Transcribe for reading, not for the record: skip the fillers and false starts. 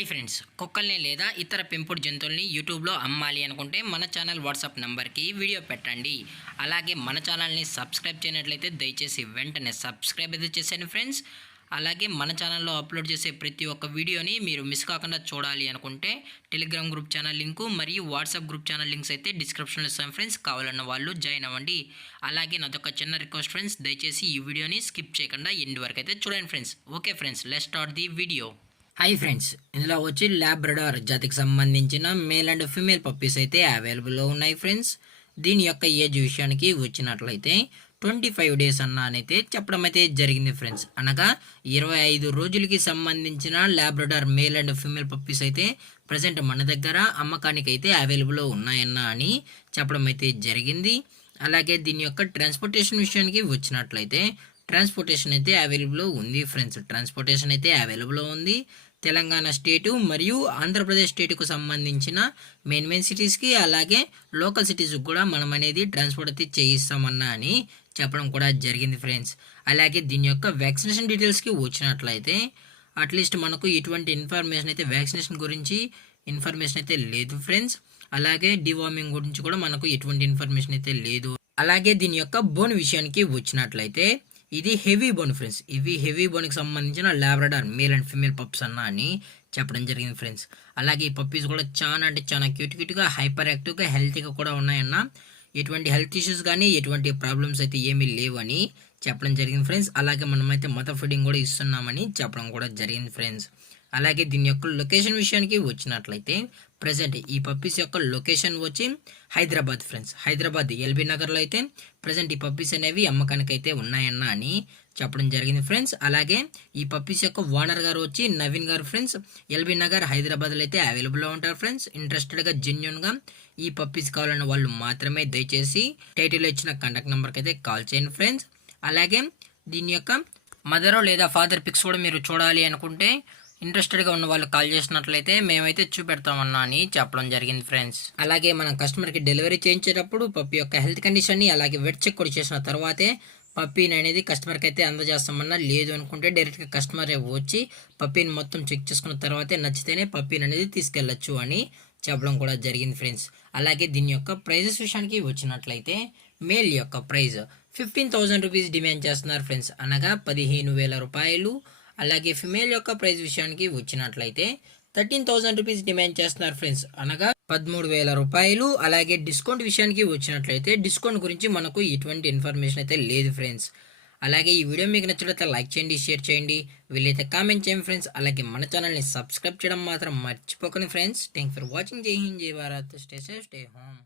Hi friends, కుక్కల్ని లేదా ఇతర పెంపుడు జంతువుల్ని యూట్యూబ్లో అమ్మాలి అనుకుంటే మన ఛానల్ వాట్సాప్ నెంబర్కి వీడియో పెట్టండి. అలాగే మన ఛానల్ని సబ్స్క్రైబ్ చేయనట్లయితే దయచేసి వెంటనే సబ్స్క్రైబ్ అయితే చేసేయండి ఫ్రెండ్స్. అలాగే మన ఛానల్లో అప్లోడ్ చేసే ప్రతి ఒక్క వీడియోని మీరు మిస్ కాకుండా చూడాలి అనుకుంటే టెలిగ్రామ్ గ్రూప్ ఛానల్ లింకు మరియు వాట్సాప్ గ్రూప్ ఛానల్ లింక్స్ అయితే డిస్క్రిప్షన్లో ఇస్తాను ఫ్రెండ్స్. కావాలన్న వాళ్ళు జాయిన్ అవ్వండి. అలాగే నాదొక చిన్న రిక్వెస్ట్ ఫ్రెండ్స్, దయచేసి ఈ వీడియోని స్కిప్ చేయకుండా ఎండ్ వరకు అయితే చూడండి friends. Okay friends, let's start the video. Hi friends, ఇందులో వచ్చి లాబ్రడార్ జాతికి సంబంధించిన మేల్ అండ్ ఫీమేల్ పప్పీస్ అయితే అవైలబుల్లో ఉన్నాయి ఫ్రెండ్స్. దీని యొక్క ఏజ్ విషయానికి వచ్చినట్లయితే 25 డేస్ అయితే చెప్పడం అయితే జరిగింది ఫ్రెండ్స్. అనగా 25 రోజులకి సంబంధించిన Labrador male and female puppies అయితే ప్రజెంట్ మన దగ్గర అమ్మకానికి అయితే అవైలబుల్లో ఉన్నాయన్న అని చెప్పడం అయితే జరిగింది. అలాగే దీని యొక్క ట్రాన్స్పోర్టేషన్ విషయానికి వచ్చినట్లయితే ట్రాన్స్పోర్టేషన్ అయితే అవైలబుల్లో ఉంది ఫ్రెండ్స్. ట్రాన్స్పోర్టేషన్ అయితే అవైలబుల్లో ఉంది. తెలంగాణ స్టేటు మరియు ఆంధ్రప్రదేశ్ స్టేటుకు సంబంధించిన మెయిన్ సిటీస్కి అలాగే లోకల్ సిటీస్కి కూడా మనం అనేది ట్రాన్స్పోర్ట్ అయితే చేయిస్తామన్నా అని చెప్పడం కూడా జరిగింది ఫ్రెండ్స్. అలాగే దీని యొక్క వ్యాక్సినేషన్ డీటెయిల్స్కి వచ్చినట్లయితే అట్లీస్ట్ మనకు ఇటువంటి ఇన్ఫర్మేషన్ అయితే వ్యాక్సినేషన్ గురించి ఇన్ఫర్మేషన్ అయితే లేదు ఫ్రెండ్స్. అలాగే డివార్మింగ్ గురించి కూడా మనకు ఎటువంటి ఇన్ఫర్మేషన్ అయితే లేదు. అలాగే దీని యొక్క బోన్ విషయానికి వచ్చినట్లయితే ఇది హెవీ బోన్ ఫ్రెండ్స్. ఇవి హెవీ బోన్కి సంబంధించిన Labrador male and female pups అని చెప్పడం జరిగింది ఫ్రెండ్స్. అలాగే ఈ పప్పీస్ కూడా చాలా అంటే చాలా క్యూట్గా హైపర్ యాక్టివ్గా హెల్తీగా కూడా ఉన్నాయన్న. ఎటువంటి హెల్త్ ఇష్యూస్ కానీ ఎటువంటి ప్రాబ్లమ్స్ అయితే ఏమీ లేవని చెప్పడం జరిగింది ఫ్రెండ్స్. అలాగే మనమైతే మదర్ ఫీడింగ్ కూడా ఇస్తున్నామని చెప్పడం కూడా జరిగింది ఫ్రెండ్స్. అలాగే దీని యొక్క లొకేషన్ విషయానికి వచ్చినట్లయితే ప్రజెంట్ ఈ పప్పీస్ యొక్క లొకేషన్ వచ్చి హైదరాబాద్ ఫ్రెండ్స్. హైదరాబాద్ ఎల్బీ నగర్లో అయితే ప్రజెంట్ ఈ పప్పీస్ అనేవి అమ్మకానికి అయితే ఉన్నాయన్న అని చెప్పడం జరిగింది ఫ్రెండ్స్. అలాగే ఈ పప్పీస్ యొక్క ఓనర్ గారు వచ్చి నవీన్ గారు ఫ్రెండ్స్. ఎల్బీ నగర్ హైదరాబాద్లో అయితే అవైలబుల్లో ఉంటారు ఫ్రెండ్స్. ఇంట్రెస్టెడ్గా జెన్యున్గా ఈ పప్పీస్ కావాలన్న వాళ్ళు మాత్రమే దయచేసి టైటిల్లో ఇచ్చిన కాంటాక్ట్ నెంబర్కి అయితే కాల్ చేయండి ఫ్రెండ్స్. అలాగే దీని యొక్క మదర్ లేదా ఫాదర్ పిక్స్ కూడా మీరు చూడాలి అనుకుంటే ఇంట్రెస్టెడ్గా ఉన్న వాళ్ళు కాల్ చేసినట్లయితే మేమైతే చూపెడతామన్నా అని చెప్పడం జరిగింది ఫ్రెండ్స్. అలాగే మనం కస్టమర్కి డెలివరీ చేయించేటప్పుడు పప్పి యొక్క హెల్త్ కండిషన్ని అలాగే వెట్ చెక్ కూడా చేసిన తర్వాతే పప్పీని అనేది కస్టమర్కి అయితే అందజేస్తామన్నా. లేదు అనుకుంటే డైరెక్ట్గా కస్టమర్ వచ్చి పప్పీని మొత్తం చెక్ చేసుకున్న తర్వాతే నచ్చితేనే పప్పీని అనేది తీసుకెళ్ళచ్చు అని చెప్పడం కూడా జరిగింది ఫ్రెండ్స్. అలాగే దీని యొక్క ప్రైజెస్ విషయానికి వచ్చినట్లయితే మేల్ యొక్క ప్రైజ్ 15,000 రూపీస్ డిమాండ్ చేస్తున్నారు ఫ్రెండ్స్, అనగా 15,000 రూపాయలు. అలాగే ఫిమేల్ యొక్క ప్రైస్ విషయానికి వచ్చినట్లయితే 13,000 రూపీస్ డిమాండ్ చేస్తున్నారు ఫ్రెండ్స్, అనగా 13,000 రూపాయలు. అలాగే డిస్కౌంట్ విషయానికి వచ్చినట్లయితే డిస్కౌంట్ గురించి మనకు ఎటువంటి ఇన్ఫర్మేషన్ అయితే లేదు ఫ్రెండ్స్. అలాగే ఈ వీడియో మీకు నచ్చినట్లయితే లైక్ చేయండి, షేర్ చేయండి, వీలైతే కామెంట్ చేయండి ఫ్రెండ్స్. అలాగే మన ఛానల్ని సబ్స్క్రైబ్ చేయడం మాత్రం మర్చిపోకండి ఫ్రెండ్స్. Thank for watching. జై హింద్, జై Bharat. Stay safe, stay home.